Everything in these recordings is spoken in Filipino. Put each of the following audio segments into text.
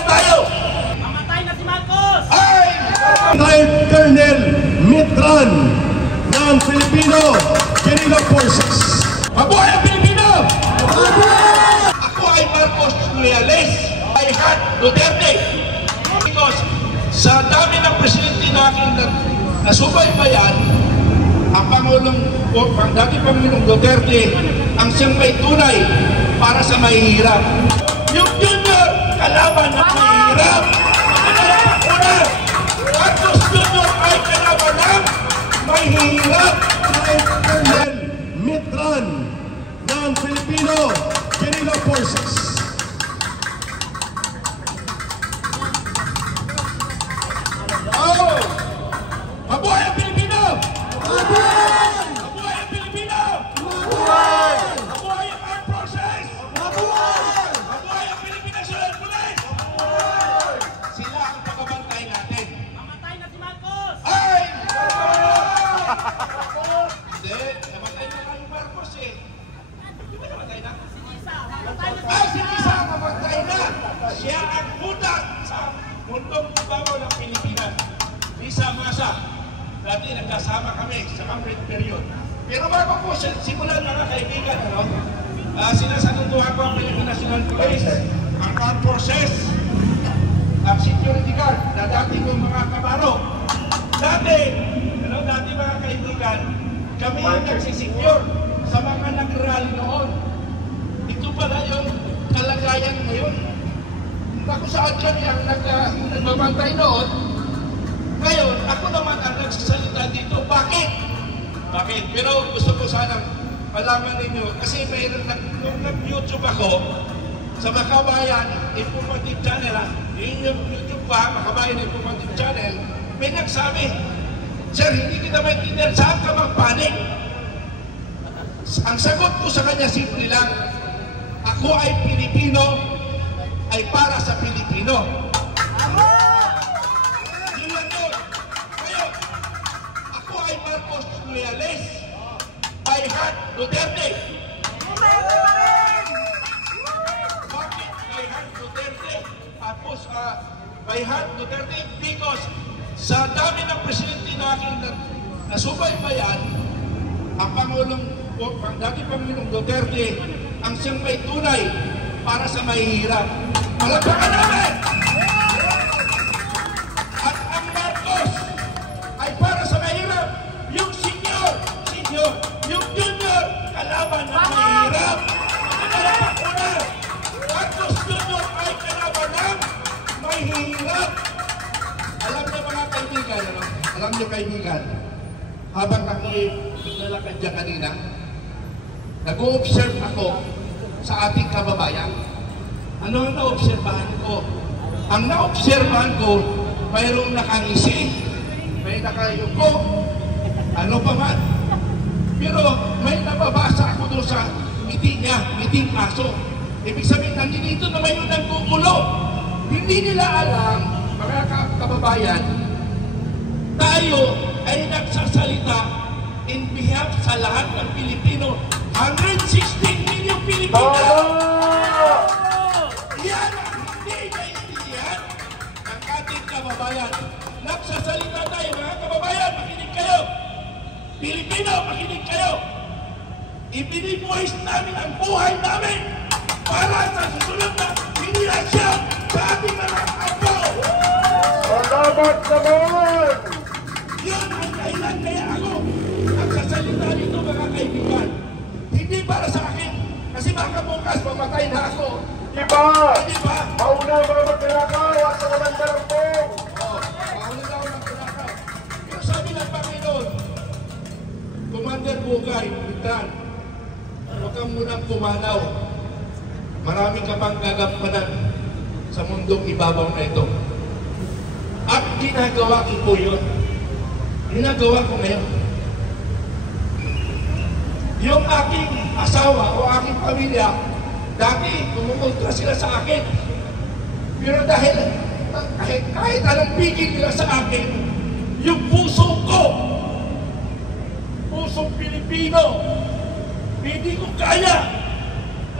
Magbabayad tayo! Mamatay na si Marcos! Ay! Retired Colonel Mitran ng Filipino Guerrilla Forces. Mabuhay ang Pilipino! Ako ay Marcos Loyales. I had Duterte. Because sa dami ng presidente natin na subaybayan, ang dating Pangulong Duterte ang siyang may tunay para sa mahihirap. Yung Junior, kalaban ng mahihirap. Marcos Junior ay kalaban ng mahihirap. Colonel Mitran ng Filipino Guerrilla Forces. Oh! Mabuhay ang Pilipino! Mabuhay! Mabuhay ang Pilipino! Mabuhay! Mabuhay ang armed forces! Mabuhay! Mabuhay ang Philippine National Police! Mabuhay! Sila ang pagkabantay natin. Mamatay na si Marcos! Ay! Hindi, namatay na kayo Marcos eh. Di ba namatay na? Ay, si Lisa mamatay na! Siya ang budak sa mundong ibabaw ng Pilipinas. Lisa Masa. Dati nagkasama kami sa campaign period. Pero bago po simulan mga kaibigan, sinasaluduhan ko ang Philippine National Police, ang armed forces, ang security guard, na dati kong mga kabaro. Dati mga kaibigan, kami ang nagsisecure sa mga nag-rally noon. Ito pala yung kalagayan ngayon. Kung saan kami ang nagbabantay noon, ngayon, ako naman ang nagsasalita dito. Bakit? Bakit? Pero gusto ko sanang malaman ninyo, kasi mayroon nung nag-YouTube ako sa Makabayan Informative Channel, yung YouTube pa, Makabayan Informative Channel, may nagsabi, Sir, hindi kita maintindihan, saan ka magpanik? Ang sagot ko sa kanya, simple lang, ako ay Pilipino, ay para sa Pilipino. Marcos Loyales, I had Duterte. Bakit I had Duterte? Tapos, I had Duterte because sa dami ng presidente natin na subaybayan, ang dating Pangulong Duterte ang siyang may tunay para sa mahihirap. Palagpakan namin! At ang Marcos ay para sa mahirap. Yung senior, yung junior, kalaban ng mahirap. Marcos Junior ay kalaban ng mahirap. Alam niyo mga kaibigan, alam niyo kaibigan, habang naglalakad dyan kanina, nag-o-observe ako sa ating kababayan. Ano ang na-obserbahan ko? Ang na-obserbahan ko, mayroong nakangisi, may nakayuko, ano pa man. Pero may nababasa ako doon sa ngiti niya, ngiting aso. Ibig sabihin, nandito naman yung nagkukulo. Hindi nila alam, mga kababayan, tayo ay nagsasalita in behalf sa lahat ng Pilipino. 116 million Pilipino! Yan ang hindi naiintindihan ng ating kababayan. Nagsasalita tayo, mga kababayan, makinig kayo! Pilipino, makinig kayo! Ibinibuhis namin ang buhay namin para sa susunod na henerasyon sa ating mga apo! Salamat naman! Yun ang dahilan kaya ako nagsasalita dito, mga kaibigan. Hindi para sa akin, kasi baka bukas mamatay na ako. Diba? Hindi ba? Mauna mga magnanakaw at sa walang dalambong. Mauna daw ng pinakaw. Pero sabi ng Panginoon, Commander Bugay, Mitran, huwag kang munang pumanaw. Marami ka pang gagampanan sa mundong ibabaw na ito. At ginagawa ko po yun. Ginagawa ko ngayon. Yung aking asawa o aking pamilya, dati kumukontra sila sa akin. Pero dahil kahit anong pigil nila sa akin, yung puso ko, pusong Pilipino, hindi ko kaya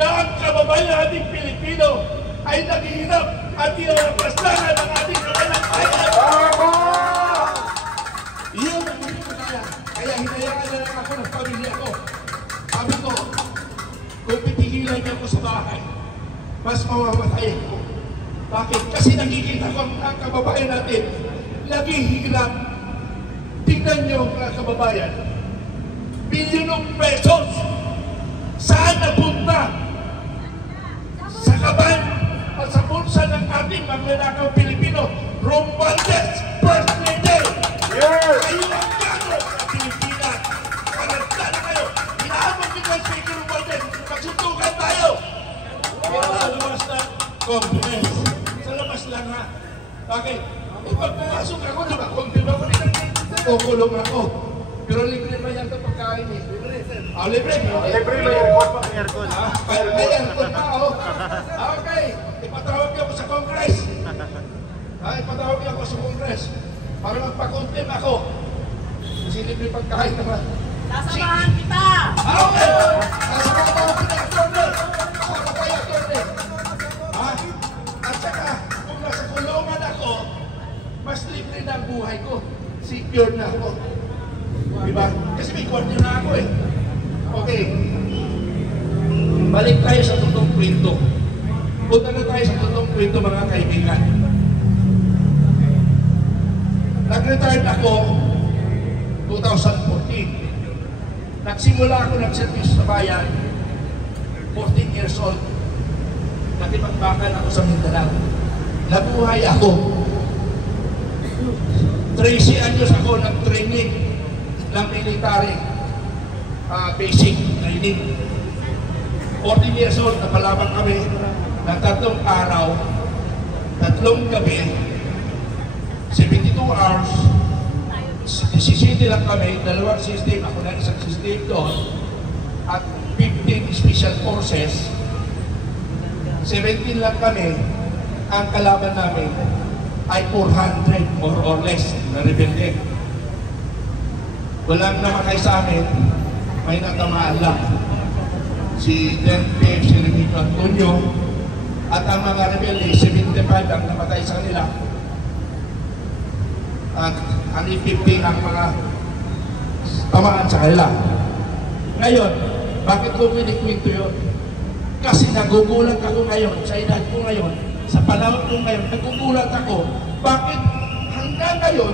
na ang kababayan nating Pilipino ay naghihirap at ginagampaslanan ng ating kawalan bayan. Tama! Iyon ang hindi ko kaya. Kaya hinayaan na lang ako ng pamilya ko. Sabi ko, kung pitigilan niyo ako sa bahay, mas mamamatay ko. Bakit? Kasi nakikita ko ang kababayan natin, naghihirap. Tingnan niyo mga kababayan, bilyonong pesos, saan napunta? Sa kaban at sa bulsa ng ating magnanakaw Pilipino, Romualdez, First Lady! Yes! Kayo ang gano sa Pilipinas! Karanta na kayo! Hinahamon niyo kay Speaker Romualdez, magsuntukan tayo! Pero sa labas na conference, sa labas lang ha. Bakit? Eh, pag pumasok ako, nakakonfirm ako nila. Kukulong ako. Pero libre ba yan ito pagkain eh? Libre, sir. Libre. Libre may aircon pa. May aircon pa, oh. Okay. Ipatawag niyo ako sa Congress. Ipatawag niyo ako sa Congress. Para magpa-confirm ako. Kasi libre pagkain naman. Sasamahan kita! Okay. Nasamahan ako kita, Atty. Sama tayo, Atty. At saka, kung nasa kulungan ako, mas libre na ang buhay ko. Secure na ako. Diba? Kasi may kwarto na ako eh. Okay. Balik tayo sa totoong kwento. Punta na tayo sa totoong kwento mga kaibigan. Nag-retired ako 2014. Nagsimula ako ng service sa bayan 14 years old. Nakipagbakan ako sa Mindanao. Nabuhay ako. 13 anyos ako nag-training ng military basic training. 14 years old, napalaban kami ng 3 araw, 3 gabi, 72 hours, sisiti lang kami, 2 system, ako na isang system doon, at 15 special forces, 17 lang kami, ang kalaban namin ay 400 more or less na rebelde. Walang namatay sa amin, may natamaan lang. Si Dente, si Remito Antonio, at ang mga rebelde, 75 ang namatay sa kanila. At 150 ang mga tamaan sa kanila. Ngayon, bakit ko kinikwento yun? Kasi nagugulat ako ngayon, sa edad ko ngayon, sa panahon ko ngayon, nagugulat ako, bakit hanggang ngayon,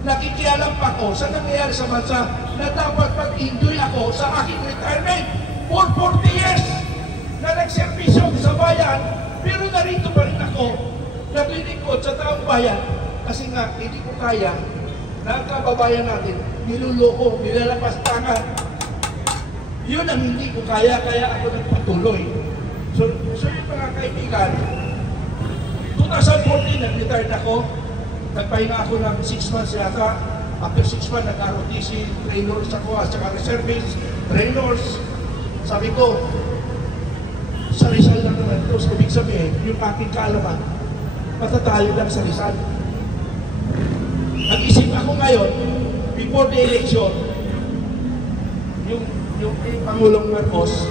nakikialam pa ako sa nangyayari sa bansa na dapat mag-enjoy ako sa aking retirement for 40 years na nagservisyo sa bayan, pero narito pa rin ako, naglilingkod sa taong bayan, kasi nga, hindi ko kaya na ang kababayan natin, niluloko, nilalapastangan. Yun ang hindi ko kaya ako nagpatuloy. So yung mga kaibigan, 2014, nag-retired ako. Nagpahinga ako ng 6 months yata. After 6 months, nag-ROTC, trainers ako, at saka reservists, trainers. Sabi ko, sa Rizal lang naman ito. So, ibig sabihin, yung aking kaalaman, matatalo lang sa Rizal. Nag-isip ako ngayon, before the election, yung Pangulong Marcos,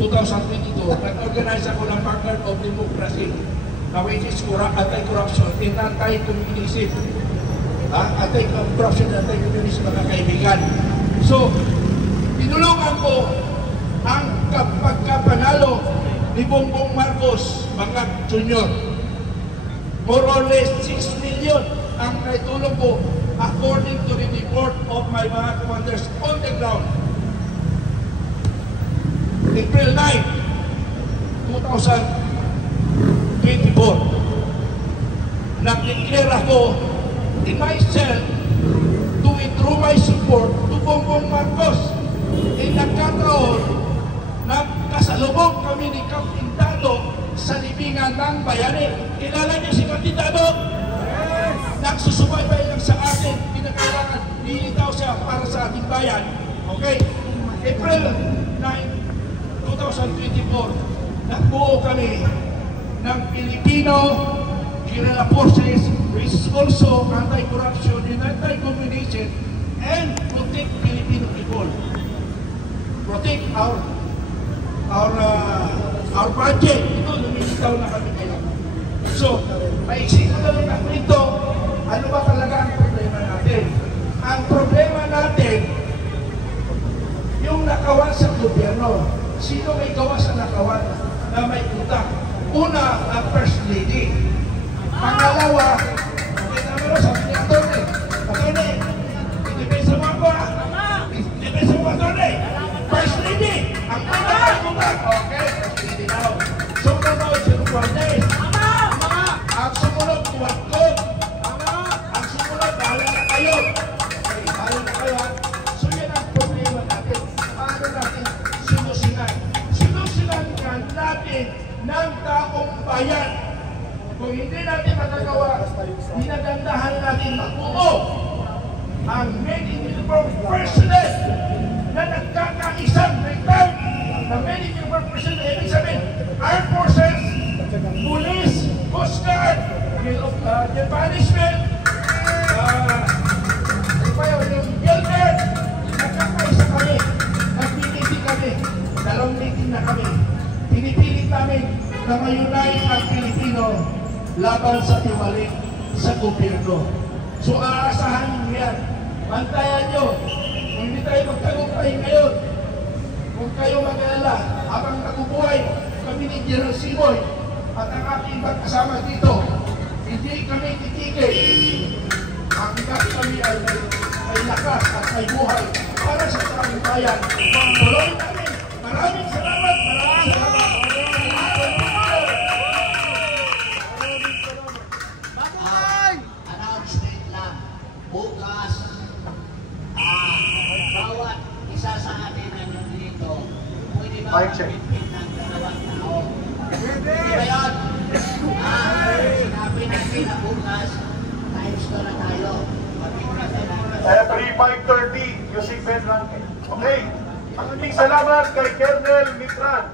2022, nag-organize ako ng Vanguard of Democracy, na which is anti-corruption and anti-communism. Anti-corruption and anti-communism, mga kaibigan. So, tinulungan ko ang pagkapanalo ni Bongbong Marcos, mga junior. More or less 6 million ang naitulong ko according to the report of my mga commanders on the ground. April 9, 2024, nag-declare ako in myself to withdraw my support to Bongbong Marcos. Nagkataon na kasalubong kami ni Captain Dado sa libingan ng Bayani. Kilala niyo si Captain Dado? Yes! Nagsusubaybay lang sa atin, pinakailangan, nilitaw siya para sa ating bayan. Okay? April 9, 2024, nagbuo kami ng Filipino Guerrilla Forces, which is also anti-corruption and anti-communism, and protect Filipino people. Protect our budget. Ito, bitaw na kami kayo. So, maiksi ko na lang ang kwento, ano ba talaga ang problema natin? Ang problema natin, yung nakawan sa gobyerno. Sino may gawa sa nakawan na may utang? Una, ang First Lady. Pangalawa, okay naman o, sabi ni Atty. Atty. Idipesa mo ako ha? Idipesa mo Atty. First Lady. Ang utang. Okay, First Lady now. Sumunod, si Ruardes. Ang sumunod, Tuwagkod. Ang sumunod, bahala na kayo. Okay, bahala na kayo ha. So yan ang problema natin. Paano natin sinusinan? Sinusinan ka natin ng taong bayan. Kung hindi natin magagawa, dinagandahan natin mabuo ang Made in Uniform President na nagkakaisang return na Made in Uniform President. Ibig sabihin, Armed Forces, Police, Coast Guard, yung Punishment, yung Guilder, nagkakaisa kami, nag-meeting kami, 2 meeting na kami. Pinipilit namin na mayunayin ang Pilipino laban sa tiwalik sa gobyerno. So aasahan nyo yan. Bantayan nyo. Kung hindi tayo magtagumpay ngayon, kung kayo mag-alala, habang nakubuhay kami ni General Simoy at ang aking ibang kasama dito, hindi kami titigil. Hanggang kami ay may lakas at may buhay para sa taong bayan. Tuloy namin. Maraming salamat. Maraming salamat. Announcement lang. Bukas, bawat isa sa atin na nandito, pwede ba mag-meet ng 2 tao? Pwede ba yun? Sinabi natin na bukas, times 2 na tayo. Every 5:30, using Ben Rankin. Okay. Maraming salamat kay Colonel Mitran.